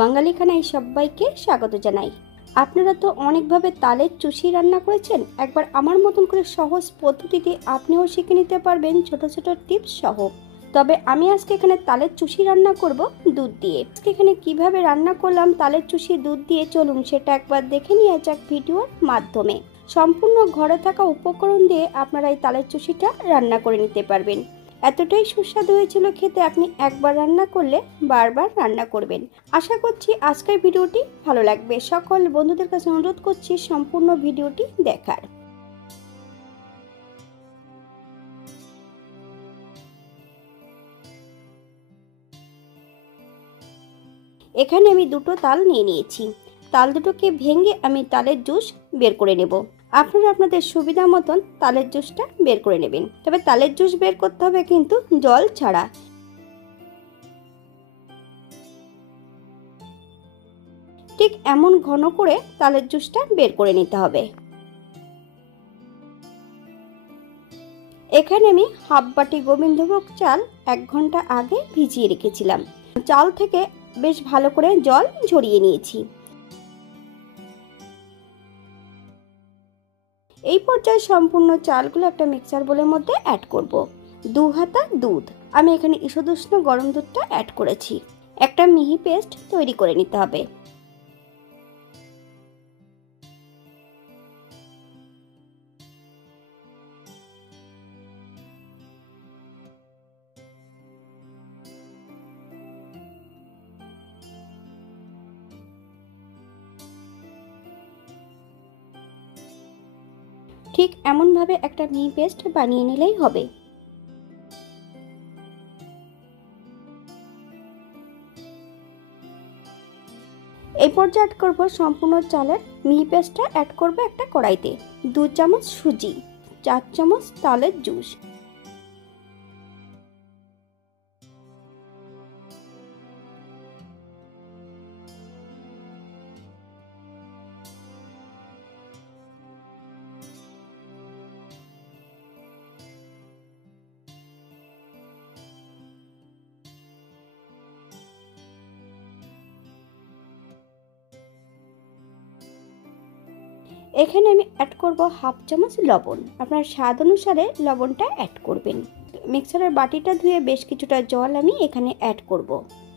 বাঙালি খানায় সবাইকে স্বাগত জানাই। আপনারা তো অনেকভাবে তালের চুষি রান্না করেছেন, একবার আমার মতন করে সহজ পদ্ধতিতে আপনিও শিখে নিতে পারবেন ছোট ছোট টিপস সহ। তবে আমি আজকে এখানে তালের চুষি রান্না করব দুধ দিয়ে। আজকে এখানে কিভাবে রান্না করলাম তালের চুষি দুধ দিয়ে, চলুন সেটা একবার দেখে নিয়ে যাক ভিডিওর মাধ্যমে। সম্পূর্ণ ঘরে থাকা উপকরণ দিয়ে আপনারা এই তালের চুষিটা রান্না করে নিতে পারবেন। এতটাই সুস্বাদু হয়েছিল খেতে, আপনি একবার রান্না করলে বারবার রান্না করবেন। আশা করছি আজকের ভিডিওটি ভালো লাগবে। সকল বন্ধুদের কাছে অনুরোধ করছি সম্পূর্ণ ভিডিওটি দেখার। এখানে আমি দুটো তাল নিয়ে নিয়েছি। তাল দুটোকে ভেঙে আমি তালের জুস বের করে নেব। আপনারা আপনাদের সুবিধা মতন তালের জুসটা বের করে নেবেন। তবে তালের জুস বের করতে হবে কিন্তু জল ছাড়া। ঠিক এমন ঘন করে তালের জুসটা বের করে নিতে হবে। এখানে আমি হাফ বাটি গোবিন্দভোগ চাল 1 ঘন্টা আগে ভিজিয়ে রেখেছিলাম। চাল থেকে বেশ ভালো করে জল ঝরিয়ে নিয়েছি। এই পর্যায়ে সম্পূর্ণ চালগুলো একটা মিক্সার বোলের মধ্যে অ্যাড করব। 2 হাতা দুধ, আমি এখানে ঈষদুষ্ণ গরম দুধটা অ্যাড করেছি। একটা মিহি পেস্ট তৈরি করে নিতে হবে। ঠিক এমনভাবে একটা মিহি পেস্ট বানিয়ে নিলেই হবে। এই পর্যায়ে অ্যাড করব সম্পূর্ণ চালের মিহি পেস্টটা অ্যাড করব একটা কড়াইতে। 2 চামচ সুজি, 4 চামচ তালের জুস, এখানে আমি অ্যাড করব হাফ চামচ লবণ। আপনার স্বাদ অনুসারে লবণটা অ্যাড করবেন। মিক্সারের বাটিটা ধুয়ে বেশ কিছুটা জল আমি এখানে অ্যাড করব।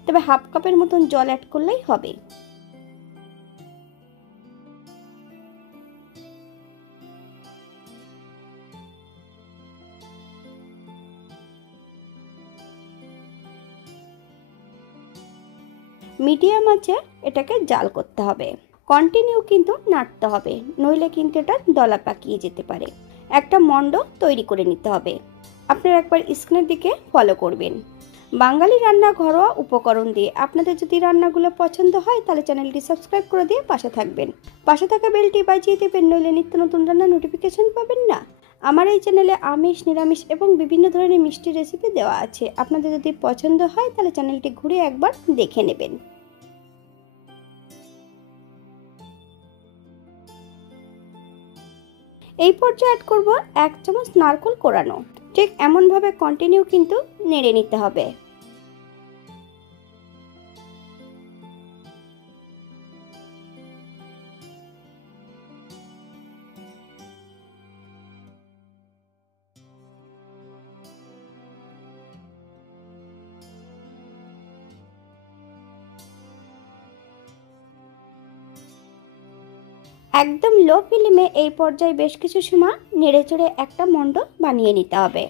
তবে হাফ কাপের মতন জল অ্যাড করলেই হবে। মিডিয়াম আঁচে এটাকে জাল করতে হবে। কন্টিনিউ কিন্তু নাড়তে হবে, নইলে কিন্তু এটা দলা পাকিয়ে যেতে পারে। একটা মন্ড তৈরি করে নিতে হবে। আপনারা একবার স্ক্রিনের দিকে ফলো করবেন। বাঙালি রান্না ঘরোয়া উপকরণ দিয়ে। আপনাদের যদি রান্নাগুলো পছন্দ হয় তাহলে চ্যানেলটি সাবস্ক্রাইব করে দিয়ে পাশে থাকবেন। পাশে থাকা বেলটি বাজিয়ে দেবেন, নইলে নিত্য নতুন রান্নার নোটিফিকেশন পাবেন না। আমার এই চ্যানেলে আমিষ, নিরামিষ এবং বিভিন্ন ধরনের মিষ্টি রেসিপি দেওয়া আছে। আপনাদের যদি পছন্দ হয় তাহলে চ্যানেলটি ঘুরে একবার দেখে নেবেন। এই পর্যায়ে অ্যাড করব 1 চামচ নারকেল কোরানো। ঠিক এমনভাবে কন্টিনিউ কিন্তু নেড়ে নিতে হবে। একদম লো ফ্লেমে এই পর্যায়ে বেশ কিছু সময় নেড়ে চড়ে একটা মন্ড বানিয়ে নিতে হবে।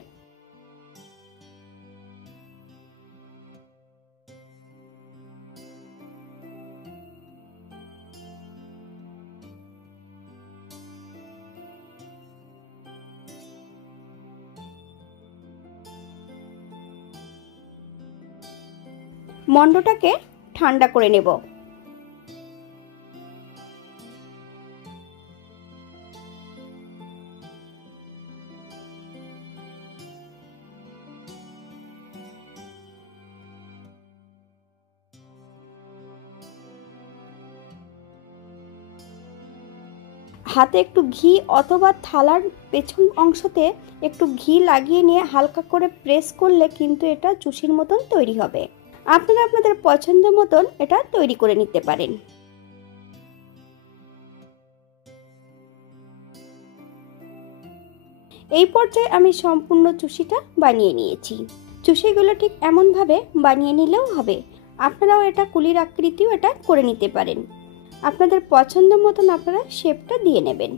মন্ডটাকে ঠান্ডা করে নেব। হাতে একটু ঘি অথবা থালার পেছন অংশতে একটু ঘি লাগিয়ে নিয়ে হালকা করে প্রেস করলে কিন্তু এটা চুষির মতন তৈরি হবে। আপনারা আপনাদের পছন্দ মতন এটা তৈরি করে নিতে পারেন। এই পর্যায়ে আমি সম্পূর্ণ চুষিটা বানিয়ে নিয়েছি। চুষিগুলো ঠিক এমনভাবে বানিয়ে নিলেও হবে। আপনারাও এটা কুলির আকৃতিও এটা করে নিতে পারেন। আপনাদের পছন্দ মতন আপনারা শেপটা দিয়ে নেবেন।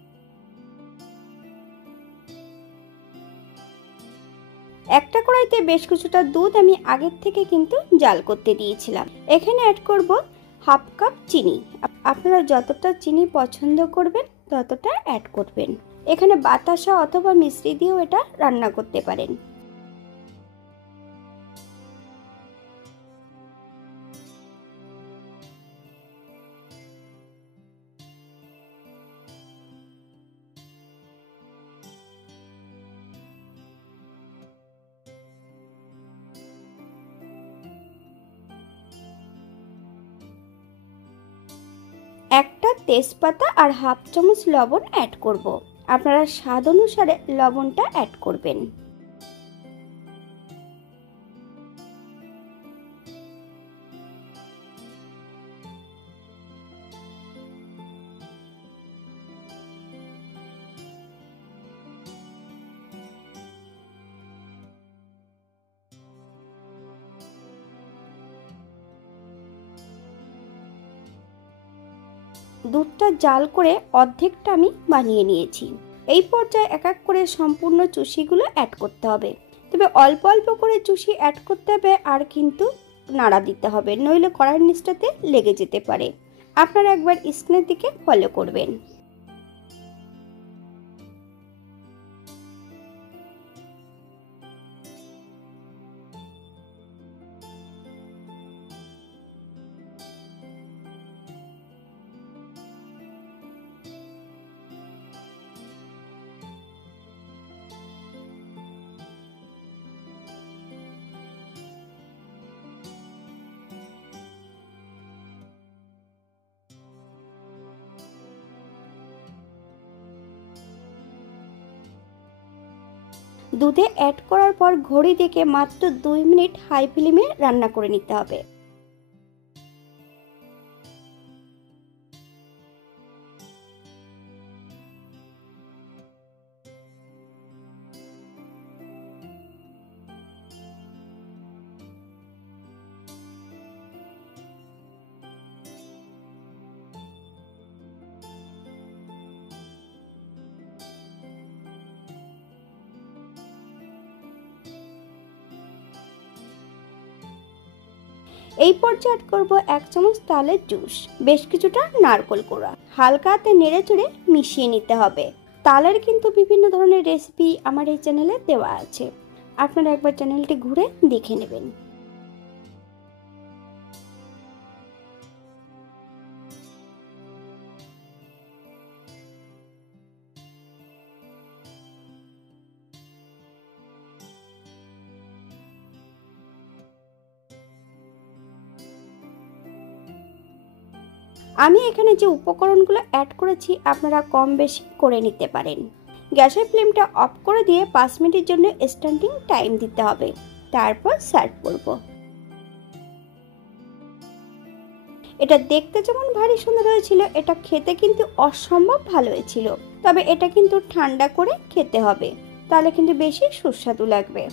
একটা কড়াইতে বেশ কিছুটা দুধ আমি আগের থেকে কিন্তু জাল করতে দিয়েছিলাম। এখানে অ্যাড করব হাফ কাপ চিনি। আপনারা যতটা চিনি পছন্দ করবেন ততটা অ্যাড করবেন। এখানে বাতাসা অথবা মিশ্রি দিয়েও এটা রান্না করতে পারেন। একটা তেজপাতা আর হাফ চামচ লবণ অ্যাড করব। আপনারা স্বাদ অনুসারে লবণটা অ্যাড করবেন। দুধটা জাল করে অর্ধেকটা আমি বানিয়ে নিয়েছি। এই পর্যায়ে এক এক করে সম্পূর্ণ চুষিগুলো অ্যাড করতে হবে। তবে অল্প অল্প করে চুষি অ্যাড করতে হবে আর কিন্তু নাড়া দিতে হবে, নইলে কড়াইয়ের নিচটাতে লেগে যেতে পারে। আপনারা একবার স্ক্রিনের দিকে ফলো করবেন। দুধে অ্যাড করার পর ঘড়ি দেখে মাত্র 2 মিনিট হাই ফ্লেমে রান্না করে নিতে হবে। এই পর্যায়ে অ্যাড করব 1 চামচ তালের জুস, বেশ কিছুটা নারকেল কোড়া। হালকা হাতে নেড়েচড়ে মিশিয়ে নিতে হবে। তালের কিন্তু বিভিন্ন ধরনের রেসিপি আমার এই চ্যানেলে দেওয়া আছে, আপনারা একবার চ্যানেলটি ঘুরে দেখে নেবেন। আমি এখানে যে উপকরণগুলো অ্যাড করেছি আপনারা কম বেশি করে নিতে পারেন। গ্যাসের ফ্লেমটা অফ করে দিয়ে 5 মিনিটের জন্য স্ট্যান্ডিং টাইম দিতে হবে, তারপর সার্ভ করব। এটা দেখতে যেমন ভারী সুন্দর হয়েছিল, এটা খেতে কিন্তু অসম্ভব ভালো হয়েছিল। তবে এটা কিন্তু ঠান্ডা করে খেতে হবে, তাহলে কিন্তু বেশি সুস্বাদু লাগবে।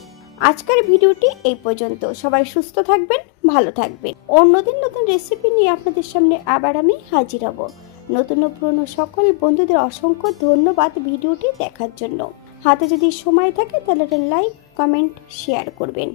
আজকের ভিডিওটি এই পর্যন্ত। সবাই সুস্থ থাকবেন, ভালো থাকবেন। অন্যদিন নতুন রেসিপি নিয়ে আপনাদের সামনে আবার আমি হাজির হব। নতুন ও পুরনো সকল বন্ধুদের অসংখ্য ধন্যবাদ ভিডিওটি দেখার জন্য। হাতে যদি সময় থাকে তাহলে লাইক, কমেন্ট, শেয়ার করবেন।